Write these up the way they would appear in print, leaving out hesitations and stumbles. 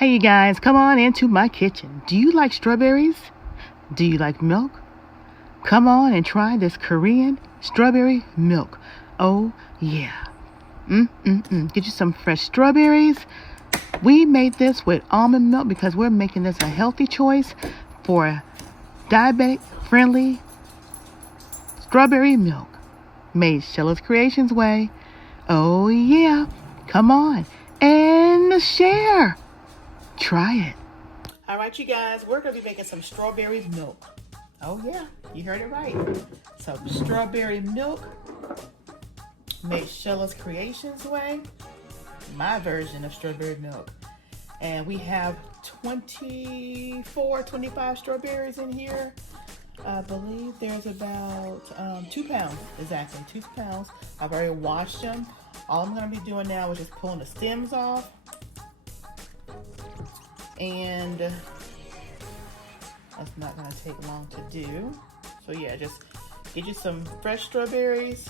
Hey you guys, come on into my kitchen. Do you like strawberries? Do you like milk? Come on and try this Korean strawberry milk. Oh yeah. Get you some fresh strawberries. We made this with almond milk because we're making this a healthy choice for diabetic friendly strawberry milk. Made Sheila's Creations way. Oh yeah. Come on and share. Try it. All right, you guys, we're going to be making some strawberry milk. Oh, yeah, you heard it right. Some strawberry milk made Sheila's Creations way. My version of strawberry milk. And we have 25 strawberries in here. I believe there's about 2 pounds, exactly, 2 pounds. I've already washed them. All I'm going to be doing now is just pulling the stems off. And that's not going to take long to do. So yeah, just get you some fresh strawberries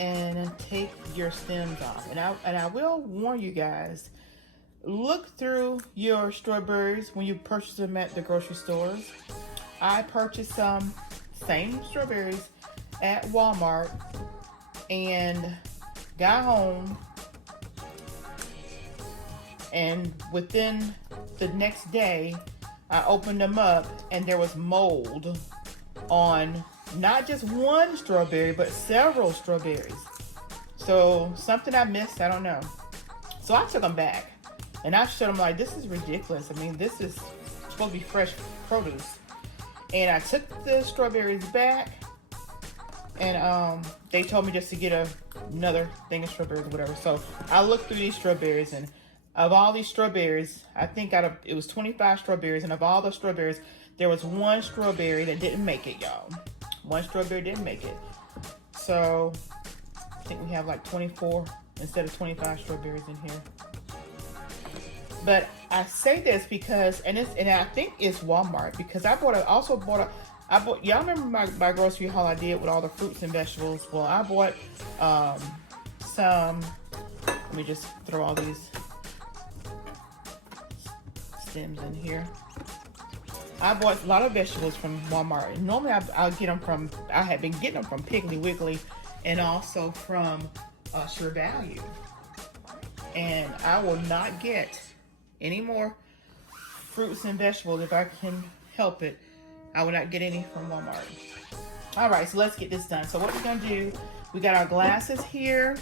and take your stems off. And I will warn you guys, look through your strawberries when you purchase them at the grocery stores. I purchased some same strawberries at Walmart and got home, and within the next day, I opened them up and there was mold on not just one strawberry, but several strawberries. So something I missed, I don't know. So I took them back and I showed them like, this is ridiculous. I mean, this is supposed to be fresh produce. And I took the strawberries back and they told me just to get another thing of strawberries or whatever. So I looked through these strawberries, and of all these strawberries, I think it was 25 strawberries, and of all the strawberries, there was one strawberry that didn't make it, y'all. One strawberry didn't make it. So I think we have like 24 instead of 25 strawberries in here. But I say this because, and I think it's Walmart, because I also bought y'all remember my grocery haul I did with all the fruits and vegetables? Well, I bought some, let me just throw all these stems in here. I bought a lot of vegetables from Walmart. And normally I had been getting them from Piggly Wiggly and also from Sure Value. And I will not get any more fruits and vegetables if I can help it. I will not get any from Walmart. All right, so let's get this done. So what we're gonna do, we got our glasses here.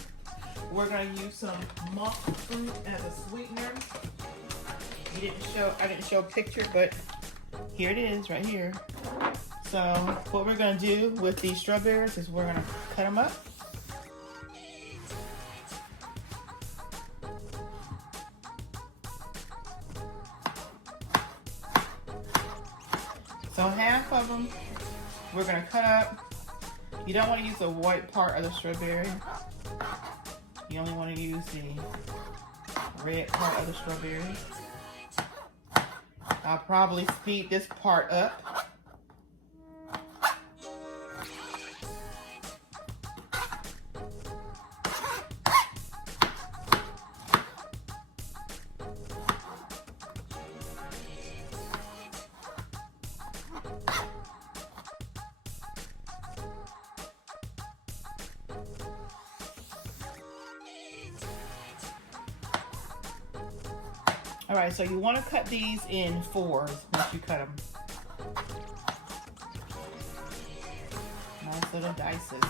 We're gonna use some monk fruit as a sweetener. I didn't show a picture, but here it is right here. So what we're gonna do with these strawberries is we're gonna cut them up. So half of them we're gonna cut up. You don't want to use the white part of the strawberry. You only want to use the red part of the strawberry. I'll probably speed this part up. All right, so you want to cut these in 4s once you cut them. Nice little dices.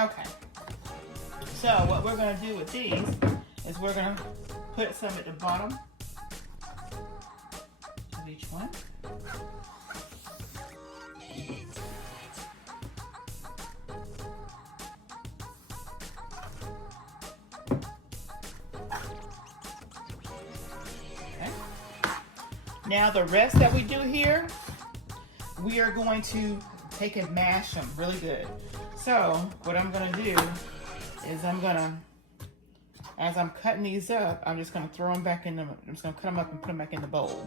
Okay, so what we're going to do with these is we're going to put some at the bottom of each one. Okay. Now the rest that we do here, we are going to take and mash them really good. So what I'm gonna do is as I'm cutting these up, I'm just gonna throw them back in I'm just gonna cut them up and put them back in the bowl.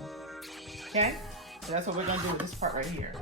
Okay? So that's what we're gonna do with this part right here.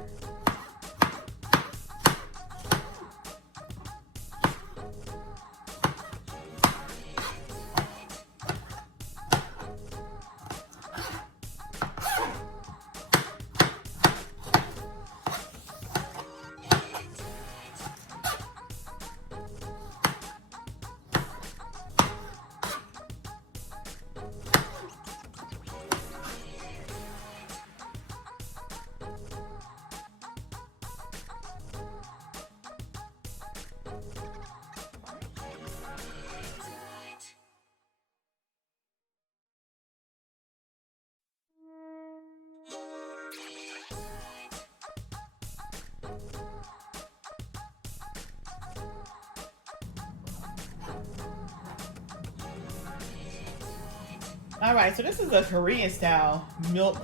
All right, so this is a Korean style milk,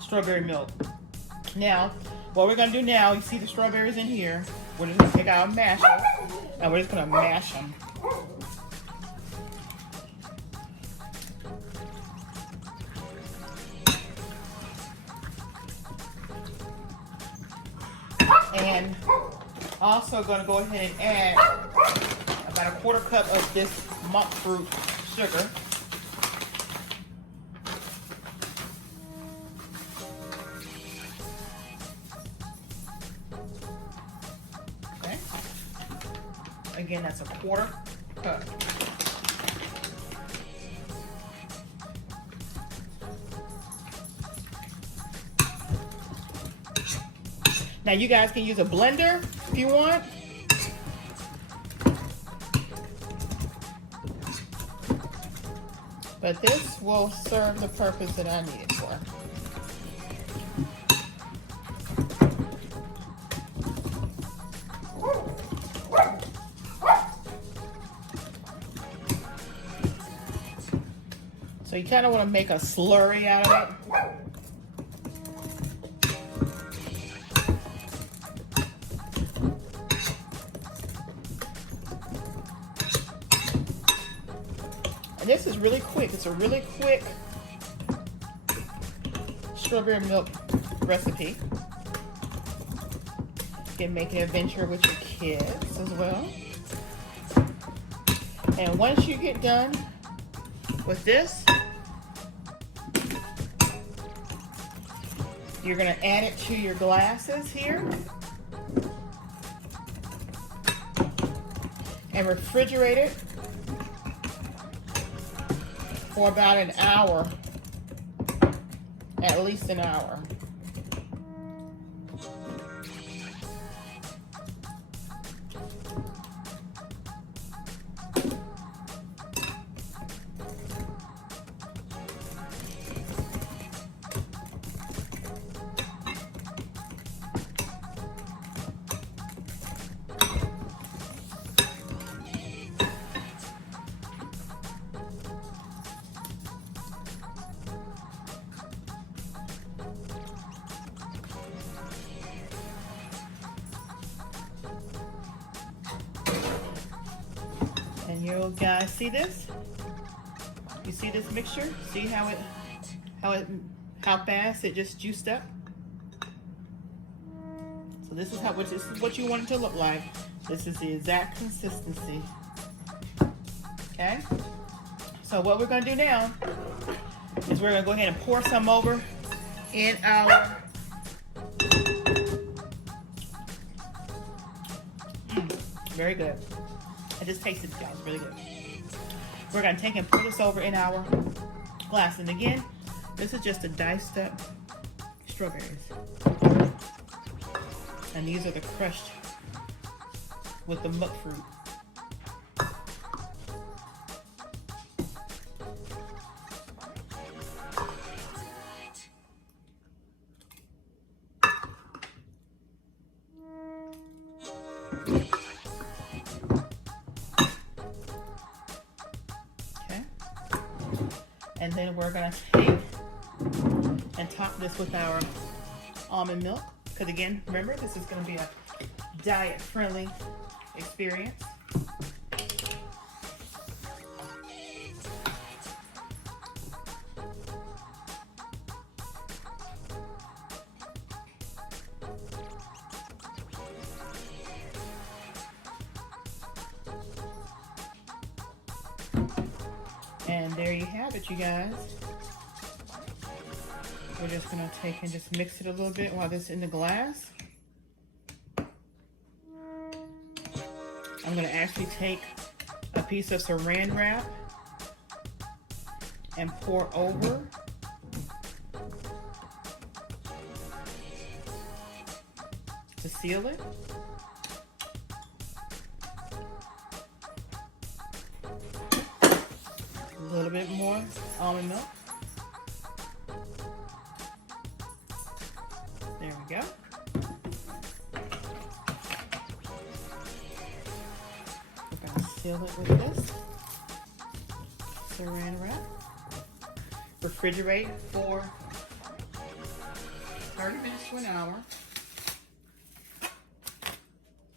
strawberry milk. Now, what we're gonna do now, you see the strawberries in here. We're just gonna take our masher and we're just gonna mash them. And also gonna go ahead and add about a 1/4 cup of this monk fruit sugar. Okay. Again, that's a 1/4 cup. Now you guys can use a blender if you want. But this will serve the purpose that I need it for. So you kind of want to make a slurry out of it. And this is really quick. It's a really quick strawberry milk recipe. You can make an adventure with your kids as well. And once you get done with this, you're going to add it to your glasses here and refrigerate it for about an hour, at least an hour. And you guys see this? You see this mixture? See how fast it just juiced up? So this is what you want it to look like. This is the exact consistency. Okay? So what we're gonna do now is we're gonna go ahead and pour some over in our very good. I just tasted it, guys. Really good. We're gonna take and pour this over in our glass. And again, this is just a diced up strawberries. And these are the crushed with the monk fruit. And then we're gonna take and top this with our almond milk. Because again, remember, this is going to be a diet-friendly experience. And there you have it, you guys. We're just gonna take and just mix it a little bit while this is in the glass. I'm gonna actually take a piece of saran wrap and pour over to seal it. A little bit more almond milk. There we go. We're going to seal it with this saran wrap. Refrigerate for 30 minutes to an hour.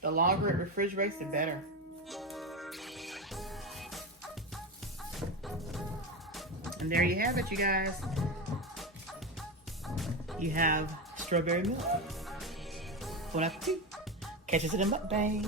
The longer it refrigerates, the better. And there you have it, you guys. You have strawberry milk. Bon appetit. Catch us in a mukbang.